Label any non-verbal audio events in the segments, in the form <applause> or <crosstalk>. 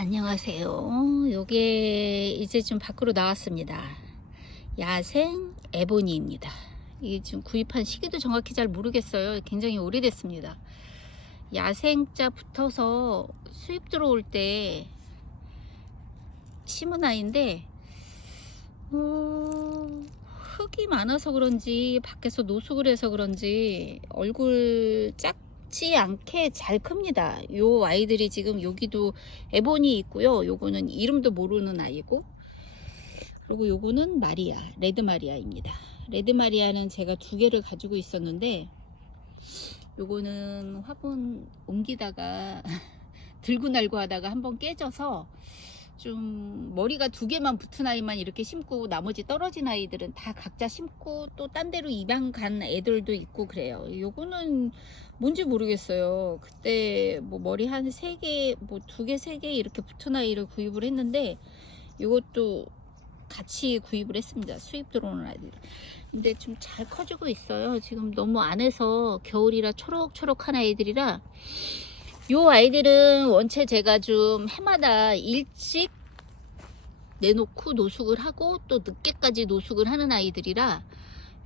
안녕하세요. 요게 이제 좀 밖으로 나왔습니다. 야생 에보니입니다. 이게 지금 구입한 시기도 정확히 잘 모르겠어요. 굉장히 오래됐습니다. 야생자 붙어서 수입 들어올 때 심은 아이인데 어, 흙이 많아서 그런지 밖에서 노숙을 해서 그런지 얼굴 작지 않게 잘 큽니다. 요 아이들이 지금 여기도 에보니 있고요. 요거는 이름도 모르는 아이고 그리고 요거는 마리아, 레드 마리아입니다. 레드 마리아는 제가 두 개를 가지고 있었는데 요거는 화분 옮기다가 <laughs> 들고 날고 하다가 한번 깨져서 좀 머리가 두 개만 붙은 아이만 이렇게 심고 나머지 떨어진 아이들은 다 각자 심고 또 딴 데로 입양 간 애들도 있고 그래요. 요거는 뭔지 모르겠어요. 그때 뭐 머리 한 세 개, 뭐 두 개, 세 개 이렇게 붙은 아이를 구입을 했는데 요것도 같이 구입을 했습니다. 수입 들어오는 아이들. 근데 좀 잘 커지고 있어요. 지금 너무 안에서 겨울이라 초록초록한 아이들이라 요 아이들은 원체 제가 좀 해마다 일찍 내놓고 노숙을 하고 또 늦게까지 노숙을 하는 아이들이라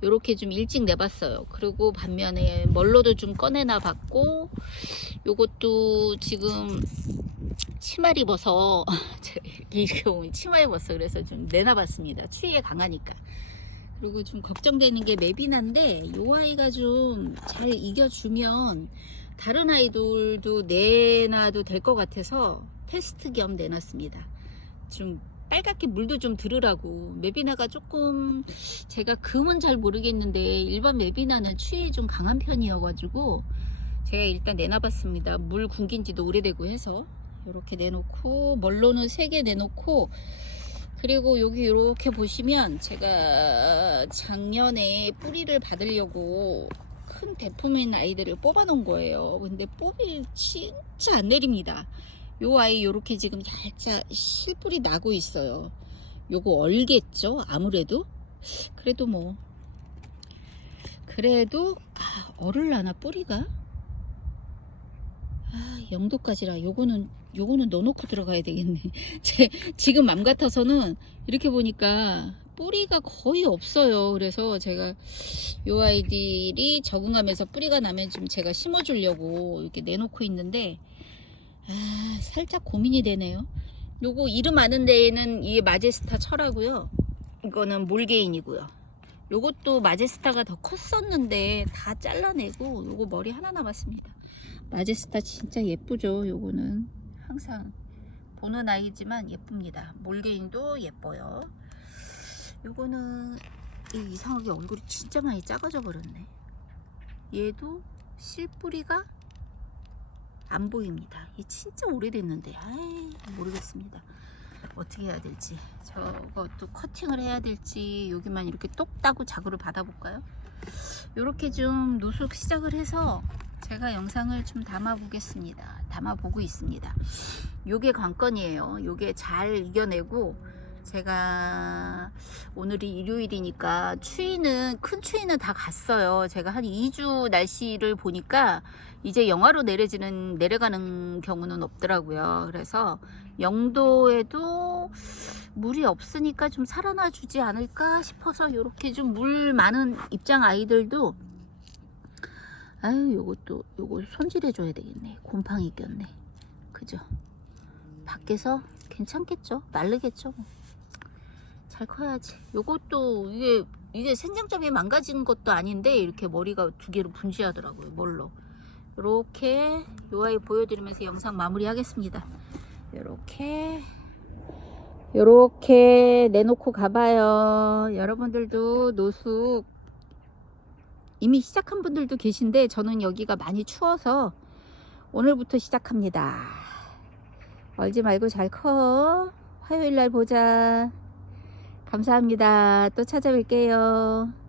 요렇게 좀 일찍 내봤어요. 그리고 반면에 멀로도 좀 꺼내나 봤고 요것도 지금 치마 입어서 이렇게 보면 치마 입었어 그래서 좀 내놔봤습니다. 추위에 강하니까. 그리고 좀 걱정되는 게 맵이난데 요 아이가 좀 잘 이겨주면 다른 아이들도 내놔도 될 것 같아서 테스트 겸 내놨습니다. 좀 빨갛게 물도 좀 들으라고 맵이나가 조금 제가 금은 잘 모르겠는데 일반 맵이나는 추위에 좀 강한 편이어가지고 제가 일단 내놔봤습니다. 물 굶긴 지도 오래되고 해서 이렇게 내놓고 멀로는 3개 내놓고 그리고 여기 이렇게 보시면 제가 작년에 뿌리를 받으려고 큰 대품인 아이들을 뽑아 놓은 거예요. 근데 뽑이 진짜 안 내립니다. 요 아이 요렇게 지금 살짝 실뿌리 나고 있어요. 요거 얼겠죠? 아무래도. 그래도 뭐 그래도 아, 얼을라나 뿌리가? 아, 영도까지라 요거는 요거는 넣어놓고 들어가야 되겠네. <laughs> 제 지금 맘 같아서는 이렇게 보니까 뿌리가 거의 없어요. 그래서 제가 요 아이들이 적응하면서 뿌리가 나면 좀 제가 심어주려고 이렇게 내놓고 있는데 아 살짝 고민이 되네요. 요거 이름 아는 데에는 이게 마제스타 철하고요. 이거는 몰게인이고요. 요것도 마제스타가 더 컸었는데 다 잘라내고 요거 머리 하나 남았습니다. 마제스타 진짜 예쁘죠. 요거는 항상 보는 아이지만 예쁩니다. 몰게인도 예뻐요. 요거는 이 이상하게 얼굴이 진짜 많이 작아져 버렸네. 얘도 실뿌리가 안 보입니다. 이 진짜 오래됐는데, 아이, 모르겠습니다. 어떻게 해야 될지. 저것도 커팅을 해야 될지, 여기만 이렇게 똑 따고 자구를 받아볼까요? 이렇게 좀 노숙 시작을 해서 제가 영상을 좀 담아 보겠습니다. 담아 보고 있습니다. 요게 관건이에요. 요게 잘 이겨내고 제가 오늘이 일요일이니까 추위는 큰 추위는 다 갔어요. 제가 한 2주 날씨를 보니까 이제 영하로 내려지는 내려가는 경우는 없더라고요. 그래서 영도에도 물이 없으니까 좀 살아나 주지 않을까 싶어서 이렇게 좀 물 많은 입장 아이들도 아유 요것도 요거 손질해 줘야 되겠네. 곰팡이 꼈네. 그죠? 밖에서 괜찮겠죠? 마르겠죠? 뭐. 잘 커야지. 요것도 이게 이게 생장점이 망가진 것도 아닌데 이렇게 머리가 두 개로 분지하더라고요. 뭘로? 이렇게 요 아이 보여드리면서 영상 마무리하겠습니다. 이렇게 이렇게 내놓고 가봐요. 여러분들도 노숙 이미 시작한 분들도 계신데 저는 여기가 많이 추워서 오늘부터 시작합니다. 얼지 말고 잘 커. 화요일 날 보자. 감사합니다. 또 찾아뵐게요.